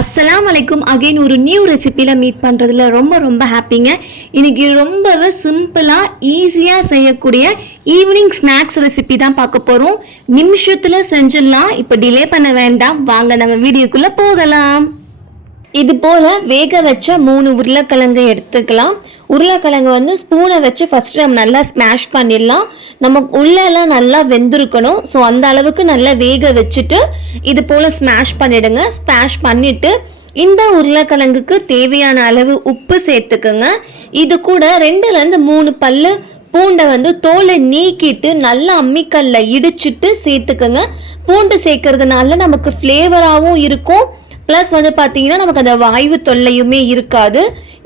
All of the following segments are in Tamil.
அஸ்ஸலாமு அலைக்கும். அகைன் ஒரு நியூ ரெசிபியில் மீட் பண்ணுறதுல ரொம்ப ஹாப்பிங்க. இன்றைக்கி ரொம்பவே சிம்பிளாக ஈஸியாக செய்யக்கூடிய ஈவினிங் ஸ்நாக்ஸ் ரெசிபி தான் பார்க்க போகிறோம். நிமிஷத்தில் செஞ்சிடலாம். இப்போ டிலே பண்ண வேண்டாம், வாங்க நம்ம வீடியோக்குள்ளே போகலாம். இது போல் வேக வச்ச 3 உருளைக்கிழங்கு எடுத்துக்கலாம். உருளைக்கிழங்கு ஸ்பூனை வச்சு ஃபஸ்ட்டு நம்ம நல்லா ஸ்மாஷ் பண்ணிடலாம். நம்ம உள்ளெல்லாம் நல்லா வெந்திருக்கணும். ஸோ அந்த அளவுக்கு நல்லா வேக வச்சுட்டு இது போல் ஸ்மாஷ் பண்ணிவிடுங்க. ஸ்மாஷ் பண்ணிவிட்டு இந்த உருளைக்கிழங்குக்கு தேவையான அளவு உப்பு சேர்த்துக்குங்க. இது கூட 2லேருந்து 3 பல்லு பூண்டை தோலை நீக்கிட்டு நல்லா அம்மிக்கல்ல இடிச்சிட்டு சேர்த்துக்குங்க. பூண்டு சேர்க்கறதுனால நமக்கு ஃப்ளேவராகவும் இருக்கும், ப்ளஸ் பார்த்தீங்கன்னா நமக்கு அந்த வாய்வு தொல்லையுமே இருக்காது.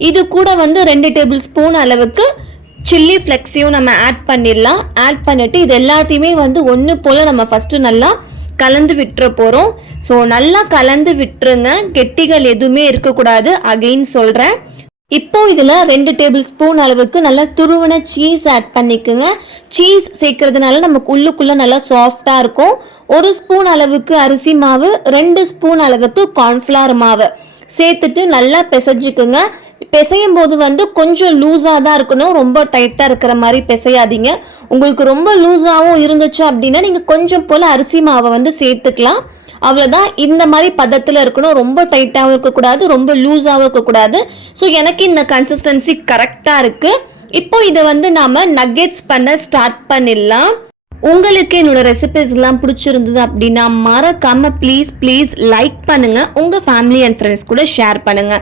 இது கூட 2 டேபிள் ஸ்பூன் அளவுக்கு சில்லி ஃப்ளெக்ஸையும் நம்ம ஆட் பண்ணிடலாம். ஆட் பண்ணிவிட்டு இது எல்லாத்தையுமே ஒன்று போல் நம்ம ஃபஸ்ட்டு நல்லா கலந்து விட்டுற போகிறோம். ஸோ நல்லா கலந்து விட்டுருங்க, கெட்டிகள் எதுவுமே இருக்கக்கூடாது. அகெயின் சொல்கிறேன். இப்போ இதில் 2 டேபிள் ஸ்பூன் அளவுக்கு நல்லா துருவன சீஸ் ஆட் பண்ணிக்கோங்க. சீஸ் சேர்க்கறதுனால நமக்கு உள்ளுக்குள்ளே நல்லா சாஃப்டாக இருக்கும். 1 ஸ்பூன் அளவுக்கு அரிசி மாவு, 2 ஸ்பூன் அளவுக்கு கார்ன்ஃப்ளவர் மாவு சேர்த்துட்டு நல்லா பிசைஞ்சுக்குங்க. பிசையும் போது கொஞ்சம் லூஸாக தான் இருக்கணும், ரொம்ப டைட்டாக இருக்கிற மாதிரி பிசையாதீங்க. உங்களுக்கு ரொம்ப லூஸாகவும் இருந்துச்சு அப்படின்னா நீங்கள் கொஞ்சம் போல் அரிசி மாவை சேர்த்துக்கலாம். அவ்வளோதான். இந்த மாதிரி பதத்தில் இருக்கணும், ரொம்ப டைட்டாகவும் இருக்கக்கூடாது, ரொம்ப லூஸாகவும் இருக்கக்கூடாது. ஸோ எனக்கு இந்த கன்சிஸ்டன்சி கரெக்டாக இருக்குது. இப்போ இதை நாம் நக்கெட்ஸ் பண்ண ஸ்டார்ட் பண்ணிடலாம். உங்களுக்கு என்னோட ரெசிபிஸ்லாம் பிடிச்சிருந்தது அப்படின்னா மறக்காம ப்ளீஸ் லைக் பண்ணுங்க, உங்க ஃபேமிலி அண்ட் ஃப்ரெண்ட்ஸ் கூட ஷேர் பண்ணுங்க.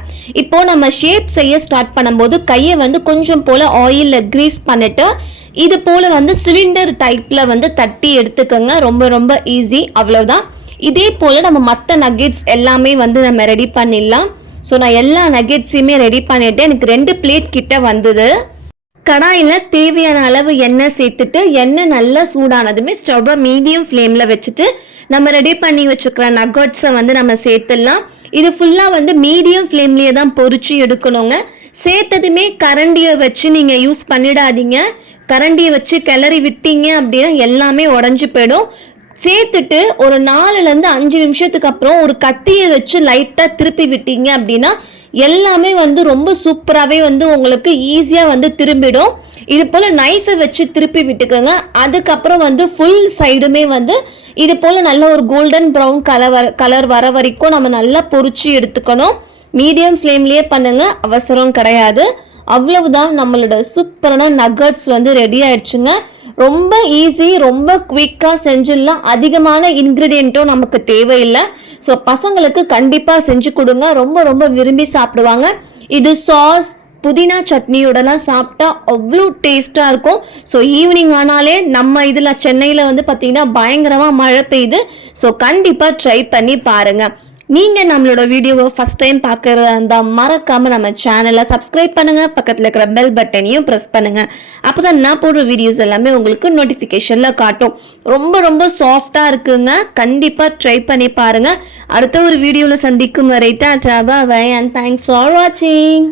இப்போ நம்ம ஷேப் செய்ய ஸ்டார்ட் பண்ணும்போது கையை கொஞ்சம் போல ஆயிலில் கிரீஸ் பண்ணிட்டு இது போல சிலிண்டர் டைப்ல தட்டி எடுத்துக்கோங்க. ரொம்ப ஈஸி, அவ்வளவுதான். இதே போல நம்ம மற்ற நக்கெட்ஸ் எல்லாமே நம்ம ரெடி பண்ணிடலாம். ஸோ நான் எல்லா நக்கெட்ஸையுமே ரெடி பண்ணிட்டு எனக்கு 2 பிளேட் கிட்ட வந்தது. கடாயில் தேவையான அளவு எண்ணெய் சேர்த்துட்டு எண்ணெய் நல்லா சூடானதுமே ஸ்டவ்வை மீடியம் ஃப்ளேமில் வச்சுட்டு நம்ம ரெடி பண்ணி வச்சுக்கிற நக்கட்ஸை நம்ம சேர்த்துடலாம். இது ஃபுல்லாக மீடியம் ஃப்ளேம்லேயே தான் பொரிச்சு எடுக்கணுங்க. சேர்த்ததுமே கரண்டியை வச்சு நீங்கள் யூஸ் பண்ணிடாதீங்க. கரண்டியை வச்சு கிளறி விட்டீங்க அப்படின்னா எல்லாமே உடஞ்சி போயிடும். சேர்த்துட்டு ஒரு 4லேருந்து 5 நிமிஷத்துக்கு அப்புறம் ஒரு கத்தியை வச்சு லைட்டாக திருப்பி விட்டீங்க அப்படின்னா எல்லாமே ரொம்ப சூப்பராகவே உங்களுக்கு ஈஸியாக திரும்பிடும். இது போல் நைஃபை வச்சு திருப்பி விட்டுக்கோங்க. அதுக்கப்புறம் ஃபுல் சைடுமே இது போல் நல்ல ஒரு கோல்டன் ப்ரௌன் கலர் வர வரைக்கும் நம்ம நல்லா பொரிச்சு எடுத்துக்கணும். மீடியம் ஃப்ளேம்லேயே பண்ணுங்க, அவசரம் கிடையாது. அவ்வளவுதான், நம்மளோட சூப்பரான நக்கட்ஸ் ரெடி ஆயிடுச்சுங்க. ரொம்ப ஈஸி, ரொம்ப குவிக்காக செஞ்சிடலாம். அதிகமான இன்க்ரீடியண்ட்டும் நமக்கு தேவையில்லை. ஸோ பசங்களுக்கு கண்டிப்பாக செஞ்சு கொடுங்க, ரொம்ப விரும்பி சாப்பிடுவாங்க. இது சாஸ் புதினா சட்னியோடலாம் சாப்பிட்டா அவ்வளோ டேஸ்ட்டாக இருக்கும். ஸோ ஈவினிங் ஆனாலே நம்ம இதில் சென்னையில் பார்த்தீங்கன்னா பயங்கரமாக மழை பெய்யுது. ஸோ கண்டிப்பாக ட்ரை பண்ணி பாருங்கள். நீங்கள் நம்மளோட வீடியோவை ஃபஸ்ட் டைம் பார்க்குறதா இருந்தால் மறக்காமல் நம்ம சேனலை சப்ஸ்கிரைப் பண்ணுங்கள். பக்கத்தில் இருக்கிற பெல் பட்டனையும் ப்ரெஸ் பண்ணுங்கள். அப்போ தான் நான் போடுற வீடியோஸ் எல்லாமே உங்களுக்கு நோட்டிஃபிகேஷனில் காட்டும். ரொம்ப சாஃப்டாக இருக்குங்க. கண்டிப்பாக ட்ரை பண்ணி பாருங்கள். அடுத்த ஒரு வீடியோவில் சந்திக்கும் வரை tata bye and thanks for வாட்சிங்.